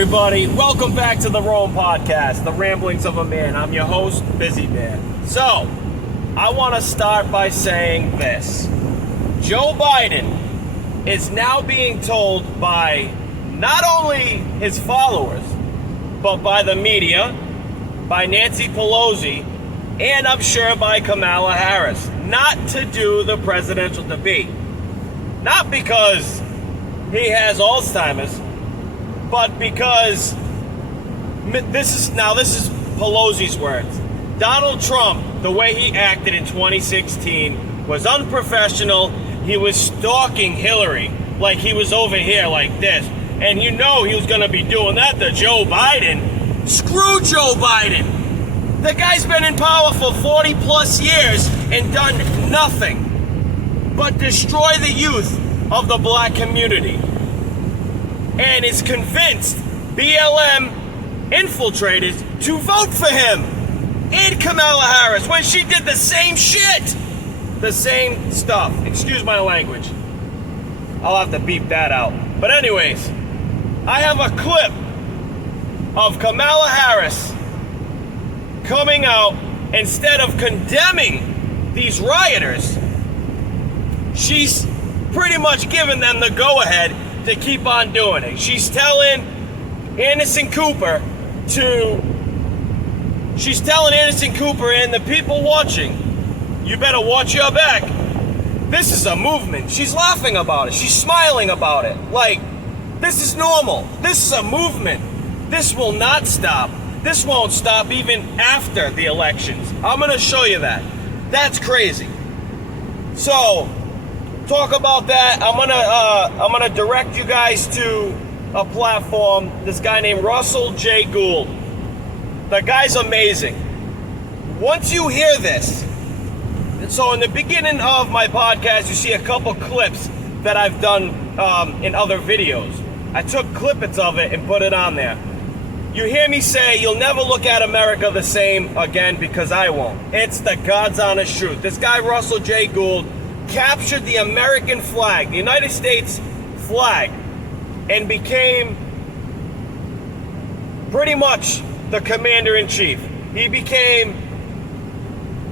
everybody. Welcome back to the R.O.A.M Podcast, the ramblings of a man. I'm your host, Busy Man. So, I want to start by saying this. Joe Biden is now being told by not only his followers, but by the media, by Nancy Pelosi, and I'm sure by Kamala Harris, not to do the presidential debate. Not because he has Alzheimer's, but because this is Pelosi's words. Donald Trump, the way he acted in 2016 was unprofessional. He was stalking Hillary like he was over here like this. And you know he was going to be doing that to Joe Biden. Screw Joe Biden. The guy's been in power for 40 plus years and done nothing but destroy the youth of the black community. And is convinced BLM infiltrators to vote for him and Kamala Harris when she did the same shit. The same stuff. Excuse my language. I'll have to beep that out. But anyways, I have a clip of Kamala Harris coming out. Instead of condemning these rioters, she's pretty much giving them the go-ahead to keep on doing it. She's telling Anderson Cooper and the people watching, you better watch your back. This is a movement. She's laughing about it. She's smiling about it. Like, this is normal. This is a movement. This will not stop. This won't stop even after the elections. I'm going to show you that. That's crazy. So, talk about that. I'm gonna direct you guys to a platform. This guy named Russell J. Gould. The guy's amazing. Once you hear this, so in the beginning of my podcast, you see a couple clips that I've done in other videos. I took clippets of it and put it on there. You hear me say, you'll never look at America the same again, because I won't. It's the God's honest truth. This guy, Russell J. Gould, captured the American flag, the United States flag, and became pretty much the commander-in-chief. He became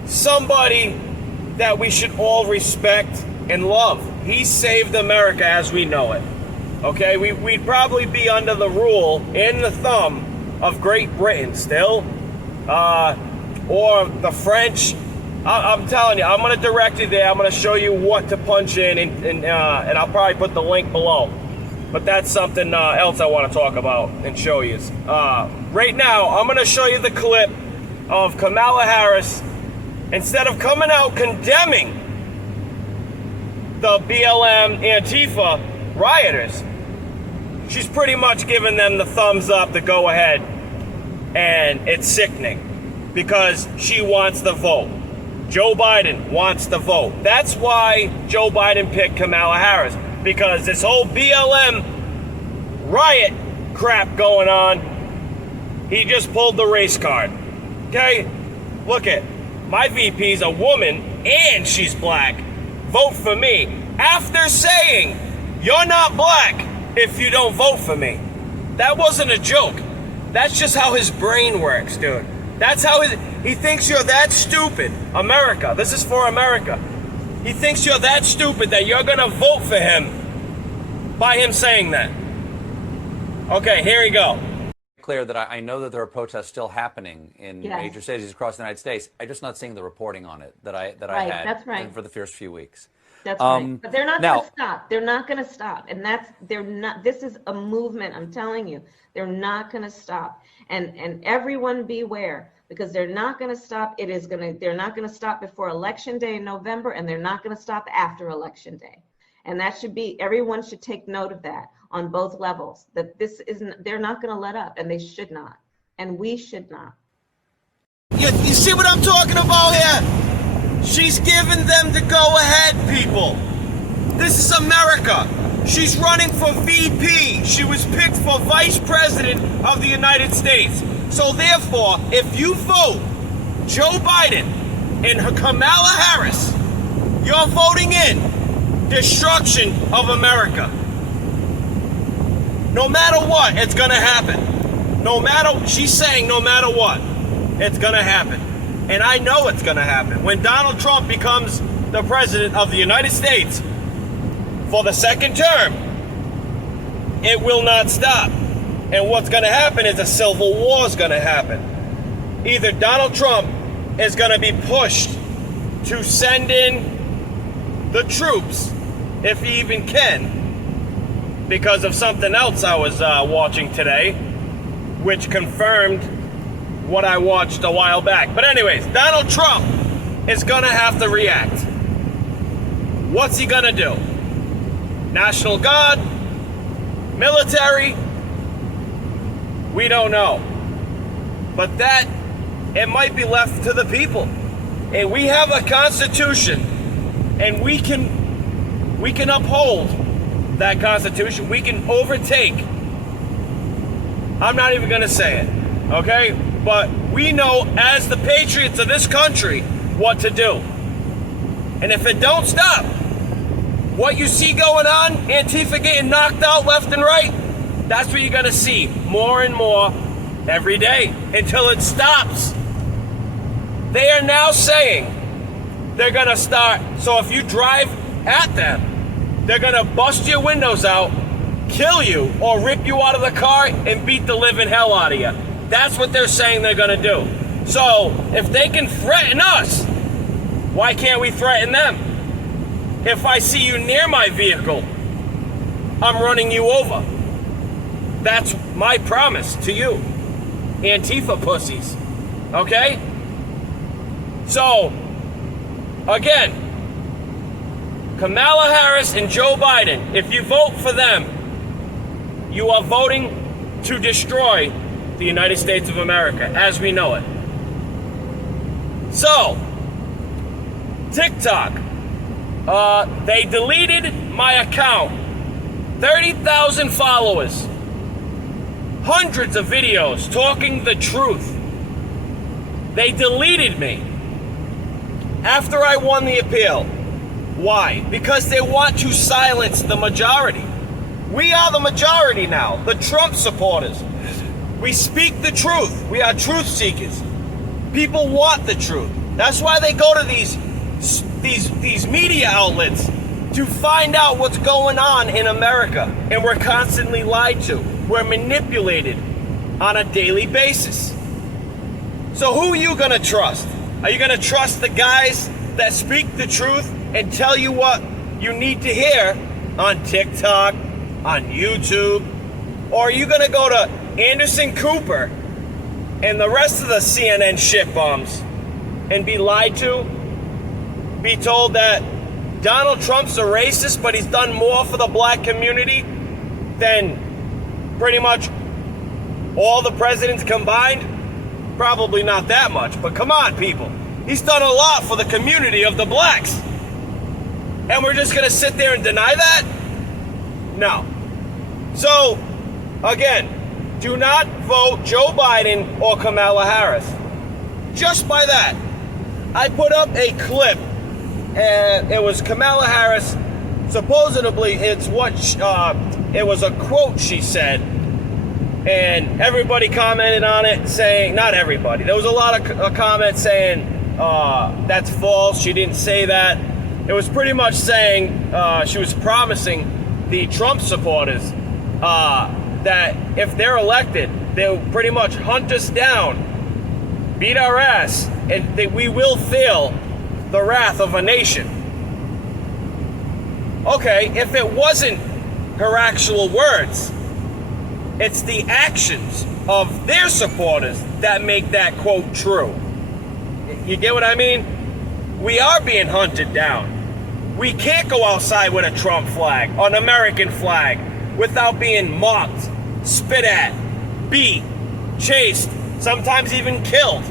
somebody that we should all respect and love. He saved America as we know it. Okay, we'd probably be under the rule and the thumb of Great Britain still, or the French. I'm telling you, I'm going to direct you there. I'm going to show you what to punch in, and I'll probably put the link below. But that's something else I want to talk about and show you. Right now, I'm going to show you the clip of Kamala Harris. Instead of coming out condemning the BLM Antifa rioters, she's pretty much giving them the thumbs up to go ahead. And it's sickening because she wants the vote. Joe Biden wants the vote. That's why Joe Biden picked Kamala Harris, because this whole BLM riot crap going on, he just pulled the race card. Okay? Look at, my VP's a woman and she's black. Vote for me. After saying, you're not black if you don't vote for me. That wasn't a joke. That's just how his brain works, dude. That's how he thinks you're that stupid. America, this is for America. He thinks you're that stupid that you're gonna vote for him by him saying that. Okay, here we go. Clear that I know that there are protests still happening in major cities across the United States. I'm just not seeing the reporting on it that I had that's right. for the first few weeks. That's right. But they're not going to stop. They're not going to stop. And they're not, this is a movement. I'm telling you, they're not going to stop. And everyone beware, because they're not going to stop. They're not going to stop before Election Day in November, and they're not going to stop after Election Day. And that should be, everyone should take note of that on both levels, that this isn't, they're not going to let up, and they should not. And we should not. You see what I'm talking about here? She's giving them the go-ahead, people. This is America. She's running for VP. She was picked for Vice President of the United States. So therefore, if you vote Joe Biden and Kamala Harris, you're voting in destruction of America. No matter what, it's going to happen. She's saying no matter what, it's going to happen. And I know it's going to happen. When Donald Trump becomes the president of the United States for the second term, it will not stop. And what's going to happen is a civil war is going to happen. Either Donald Trump is going to be pushed to send in the troops, if he even can, because of something else I was watching today, which confirmed what I watched a while back. But anyways, Donald Trump is going to have to react. What's he going to do? National Guard? Military? We don't know. But that, it might be left to the people. And we have a constitution, and we can uphold that constitution. We can overtake. I'm not even going to say it, okay? But we know, as the patriots of this country, what to do. And if it don't stop, what you see going on, Antifa getting knocked out left and right, that's what you're going to see more and more every day until it stops. They are now saying they're going to start. So if you drive at them, they're going to bust your windows out, kill you, or rip you out of the car and beat the living hell out of you. That's what they're saying they're going to do. So if they can threaten us, why can't we threaten them? If I see you near my vehicle, I'm running you over. That's my promise to you, Antifa pussies. Okay? So, again, Kamala Harris and Joe Biden, if you vote for them, you are voting to destroy the United States of America as we know it. So, TikTok, they deleted my account. 30,000 followers. Hundreds of videos talking the truth. They deleted me after I won the appeal. Why? Because they want to silence the majority. We are the majority now, the Trump supporters. We speak the truth. We are truth seekers. People want the truth. That's why they go to these media outlets to find out what's going on in America. And we're constantly lied to. We're manipulated on a daily basis. So who are you going to trust? Are you going to trust the guys that speak the truth and tell you what you need to hear on TikTok, on YouTube? Or are you going to go to Anderson Cooper and the rest of the CNN shitbums and be lied to? Be told that Donald Trump's a racist, but he's done more for the black community than pretty much all the presidents combined? Probably not that much, but come on, people. He's done a lot for the community of the blacks. And we're just going to sit there and deny that? No. So, again, do not vote Joe Biden or Kamala Harris. Just by that. I put up a clip, and it was Kamala Harris. Supposedly, it was a quote she said, and everybody commented on it saying, not everybody, there was a lot of comments saying that's false, she didn't say that. It was pretty much saying she was promising the Trump supporters that if they're elected, they'll pretty much hunt us down, beat our ass, and we will feel the wrath of a nation. Okay, if it wasn't her actual words, it's the actions of their supporters that make that quote true. You get what I mean? We are being hunted down. We can't go outside with a Trump flag, an American flag, without being mocked, spit at, beat, chased, sometimes even killed.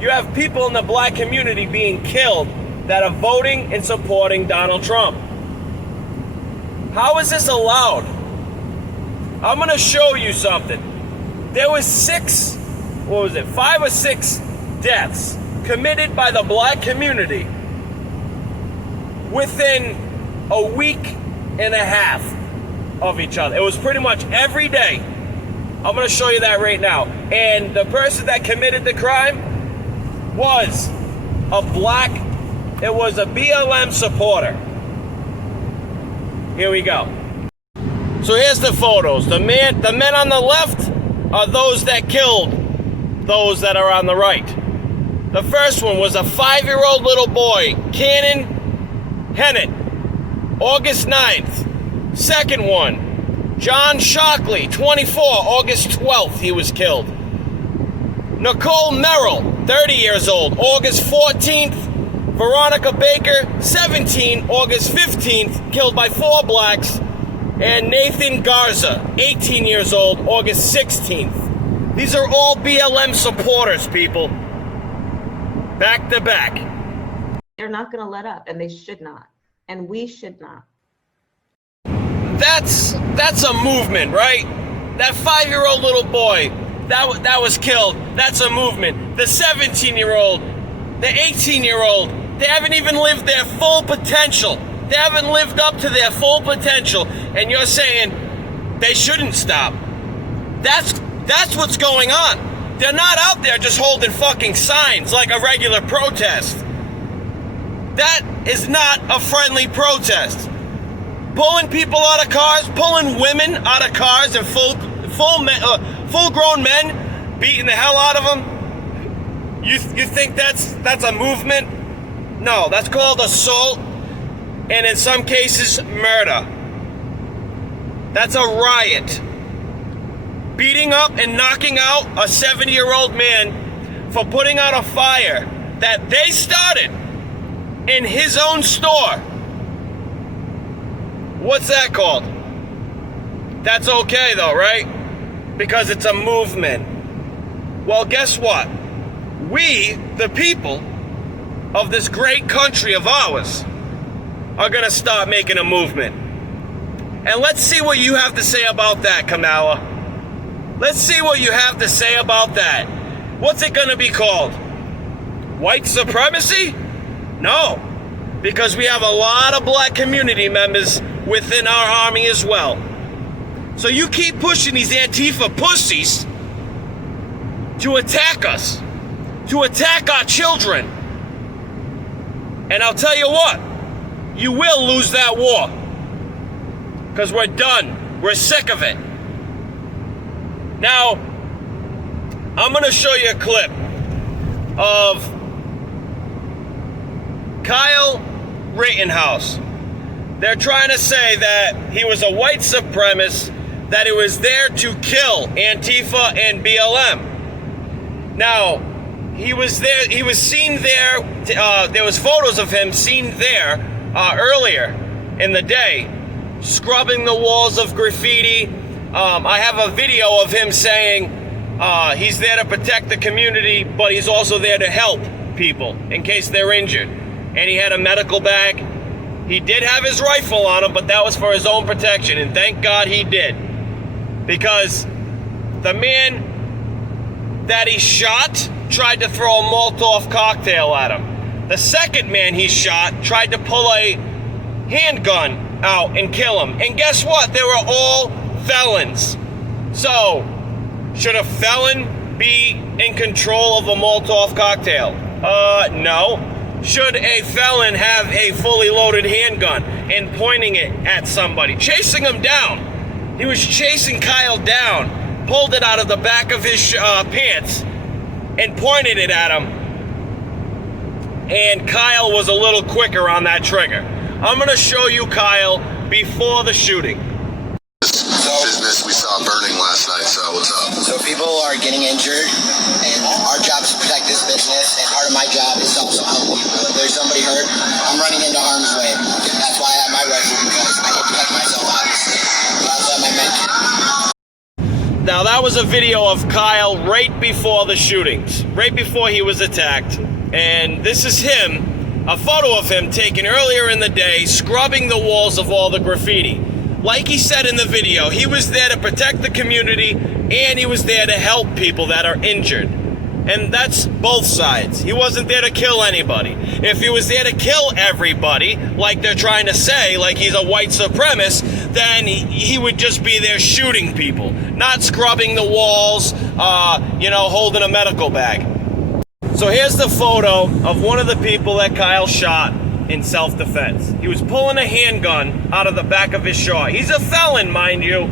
You have people in the black community being killed that are voting and supporting Donald Trump. How is this allowed? I'm going to show you something. There was 5 or 6 deaths committed by the black community within a week and a half. of each other. It was pretty much every day. I'm going to show you that right now. And the person that committed the crime was a BLM supporter. Here we go. So here's the photos. The men on the left are those that killed those that are on the right. The first one was a 5-year-old little boy, Cannon Hennett, August 9th. Second one, John Shockley, 24, August 12th, he was killed. Nicole Merrill, 30 years old, August 14th. Veronica Baker, 17, August 15th, killed by 4 blacks. And Nathan Garza, 18 years old, August 16th. These are all BLM supporters, people. Back to back. They're not going to let up, and they should not. And we should not. That's a movement, right? That 5-year-old little boy that was killed, that's a movement. The 17-year-old, the 18-year-old, they haven't even lived their full potential. They haven't lived up to their full potential, and you're saying they shouldn't stop. That's what's going on. They're not out there just holding fucking signs like a regular protest. That is not a friendly protest. Pulling people out of cars, pulling women out of cars, and full-grown men, beating the hell out of them. You think that's a movement? No, that's called assault, and in some cases, murder. That's a riot. Beating up and knocking out a 70-year-old man for putting out a fire that they started in his own store. What's that called? That's okay though, right? Because it's a movement. Well, guess what? We, the people of this great country of ours, are gonna start making a movement. And let's see what you have to say about that, Kamala. Let's see what you have to say about that. What's it gonna be called? White supremacy? No, because we have a lot of black community members within our army as well. So you keep pushing these Antifa pussies to attack us, to attack our children. And I'll tell you what, you will lose that war. Because we're done. We're sick of it. Now, I'm going to show you a clip of Kyle Rittenhouse. They're trying to say that he was a white supremacist, that he was there to kill Antifa and BLM. Now, he was there, he was seen there, there was photos of him seen there earlier in the day, scrubbing the walls of graffiti. I have a video of him saying he's there to protect the community, but he's also there to help people in case they're injured. And he had a medical bag. He did have his rifle on him, but that was for his own protection, and thank God he did. Because the man that he shot tried to throw a Molotov cocktail at him. The second man he shot tried to pull a handgun out and kill him. And guess what? They were all felons. So, should a felon be in control of a Molotov cocktail? No. Should a felon have a fully loaded handgun and pointing it at somebody, chasing him down? He was chasing Kyle down, pulled it out of the back of his pants and pointed it at him. And Kyle was a little quicker on that trigger. I'm going to show you Kyle before the shooting. Business we saw burning last night, so what's up? So people are getting injured, and our job is to protect this business, and part of my job is to also help people. If there's somebody hurt, I'm running into harm's way. That's why I have my rifle, because I can protect myself, obviously. But I also have my med kit. Now that was a video of Kyle right before the shootings, right before he was attacked. And this is him, a photo of him taken earlier in the day, scrubbing the walls of all the graffiti. Like he said in the video, he was there to protect the community and he was there to help people that are injured. And that's both sides. He wasn't there to kill anybody. If he was there to kill everybody, like they're trying to say, like he's a white supremacist, then he would just be there shooting people, not scrubbing the walls, holding a medical bag. So here's the photo of one of the people that Kyle shot in self-defense. He was pulling a handgun out of the back of his shirt. He's a felon, mind you.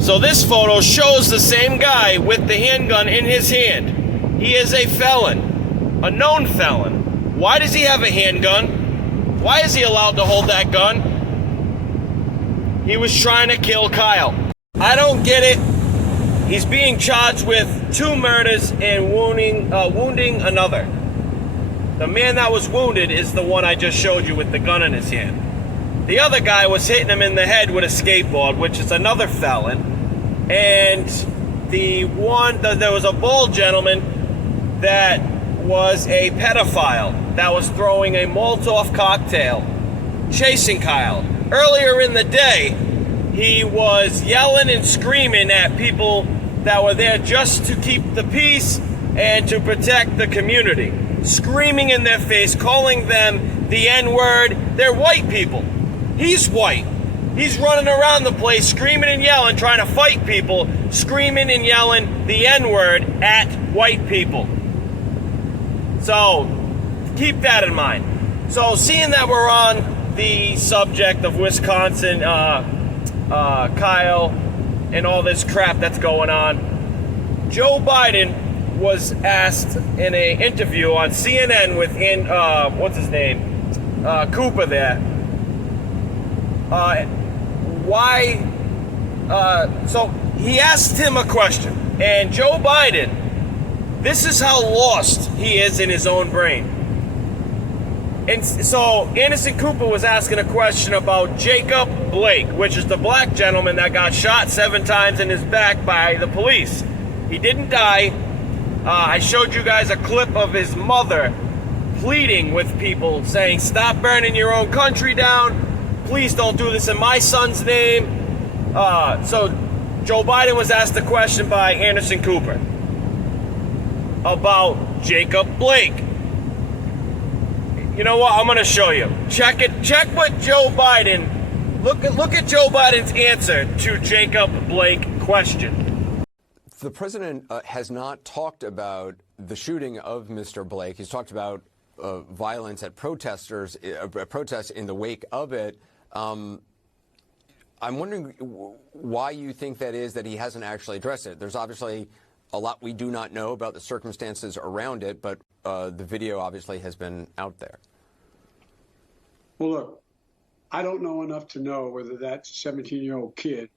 So this photo shows the same guy with the handgun in his hand. He is a felon, a known felon. Why does he have a handgun? Why is he allowed to hold that gun? He was trying to kill Kyle. I don't get it. He's being charged with 2 murders and wounding another. The man that was wounded is the one I just showed you with the gun in his hand. The other guy was hitting him in the head with a skateboard, which is another felon. And there was a bald gentleman that was a pedophile that was throwing a Molotov cocktail, chasing Kyle. Earlier in the day, he was yelling and screaming at people that were there just to keep the peace and to protect the community. Screaming in their face, calling them the N-word. They're white people. He's white. He's running around the place screaming and yelling, trying to fight people, screaming and yelling the N-word at white people. So keep that in mind. So seeing that we're on the subject of Wisconsin, Kyle, and all this crap that's going on, Joe Biden was asked in an interview on CNN with Cooper there. So he asked him a question, and Joe Biden, this is how lost he is in his own brain. And so Anderson Cooper was asking a question about Jacob Blake, which is the black gentleman that got shot 7 times in his back by the police. He didn't die. I showed you guys a clip of his mother pleading with people, saying, stop burning your own country down. Please don't do this in my son's name. So Joe Biden was asked a question by Anderson Cooper about Jacob Blake. You know what? I'm going to show you. Check it. Check what Joe Biden. Look at Joe Biden's answer to Jacob Blake question. The president has not talked about the shooting of Mr. Blake. He's talked about violence at protests in the wake of it. I'm wondering why you think that is that he hasn't actually addressed it. There's obviously a lot we do not know about the circumstances around it, but the video obviously has been out there. Well, look, I don't know enough to know whether that 17-year-old kid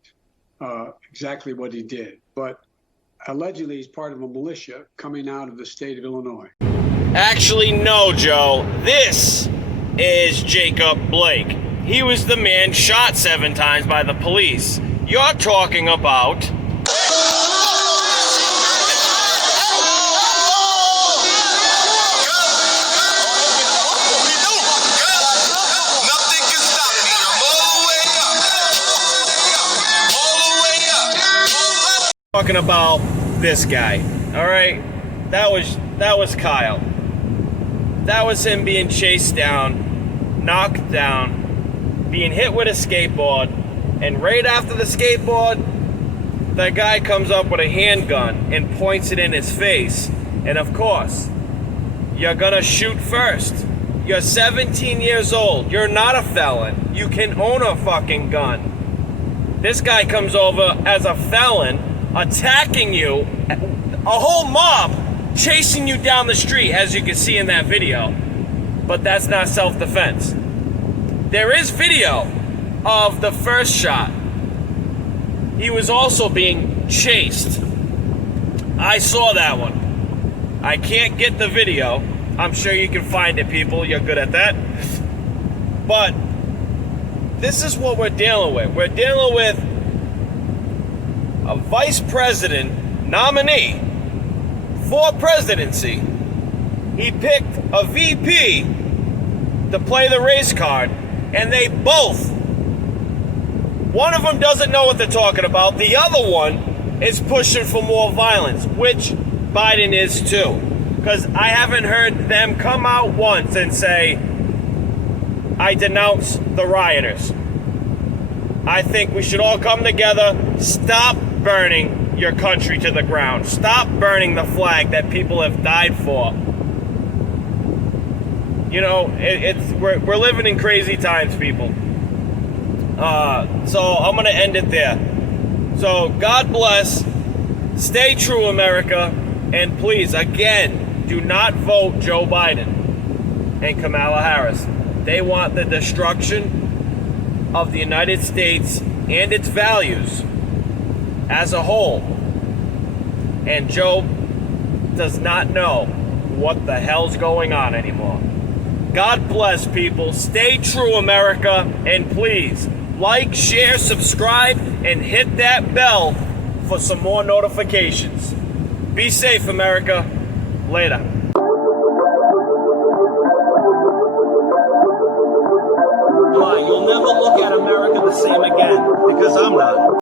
exactly what he did, but allegedly he's part of a militia coming out of the state of Illinois. Actually, no, Joe. This is Jacob Blake. He was the man shot 7 times by the police. You're talking about... Talking about this guy. All right, that was Kyle. That was him being chased down, knocked down, being hit with a skateboard, and right after the skateboard, the guy comes up with a handgun and points it in his face. And of course, you're gonna shoot first. You're 17 years old. You're not a felon. You can own a fucking gun. This guy comes over as a felon, attacking you, a whole mob chasing you down the street, as you can see in that video. But that's not self-defense. There is video of the first shot. He was also being chased. I saw that one. I can't get the video. I'm sure you can find it, people. You're good at that. But this is what we're dealing with. We're dealing with a vice president nominee for presidency. He picked a VP to play the race card, and they both, one of them doesn't know what they're talking about, the other one is pushing for more violence, which Biden is too. Because I haven't heard them come out once and say, I denounce the rioters. I think we should all come together, stop burning your country to the ground. Stop burning the flag that people have died for. You know, we're living in crazy times, people. So I'm going to end it there. So God bless. Stay true, America. And please, again, do not vote Joe Biden and Kamala Harris. They want the destruction of the United States and its values as a whole. And Joe does not know what the hell's going on anymore. God bless, people. Stay true, America. And please, like, share, subscribe, and hit that bell for some more notifications. Be safe, America. Later. You'll never look at America the same again, because I'm not.